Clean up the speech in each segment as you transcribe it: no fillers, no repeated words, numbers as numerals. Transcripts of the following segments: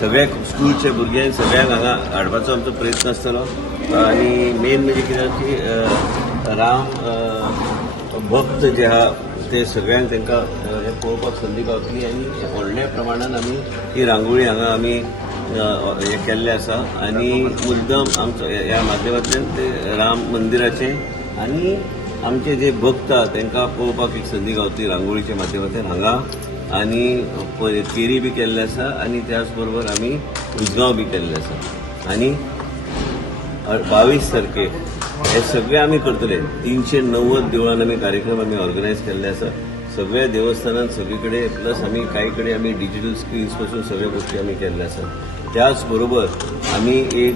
सगळ्या स्कूलचे भुरग्यांक सगळ्यांक हांगा हाडपाचो आमचो प्रयत्न आसतलो आनी मेन म्हणजे कितें की राम भक्त जे आहा ते सगळ्यांक तांकां हें पळोवपाक संदी गावतली आनी व्हडल्या प्रमाणान आमी ही रांगोळी हांगा आमी हें केल्लें आसा आनी मुद्दम आमचो ह्या माध्यमांतल्यान ते राम मंदिराचें आनी आमचे जे भक्त आहा तांकां पळोवपाक एक संदी गावतली रांगोळीच्या माध्यमांतल्यान हांगा आनी केरी बी केल्ले आसा आनी त्याच बरोबर आमी उजगांव बी केल्ले आसा आनी 22 तारखेक हे सगळे आमी करतले 390 देवळान आमी कार्यक्रम आमी ऑर्गनायज केल्ले आसा सगळ्या देवस्थानांत सगळे कडेन प्लस आमी काही कडेन आमी डिजिटल स्क्रिन्स पासून सगळ्या गोष्टी आमी केल्ले आसा त्याच बरोबर आमी एक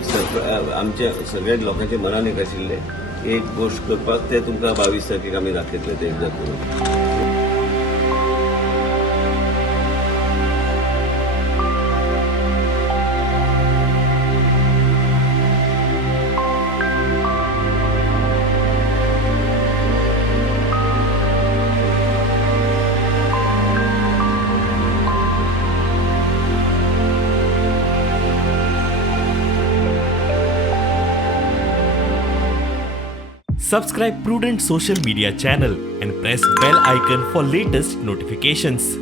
आमच्या सगळ्या लोकांच्या मनान एक आशिल्ले एक गोष्ट करपाक ते तुमकां 22 तारखेक आमी दाखयतले ते एकदां करून Subscribe Prudent social media channel and press bell icon for latest notifications.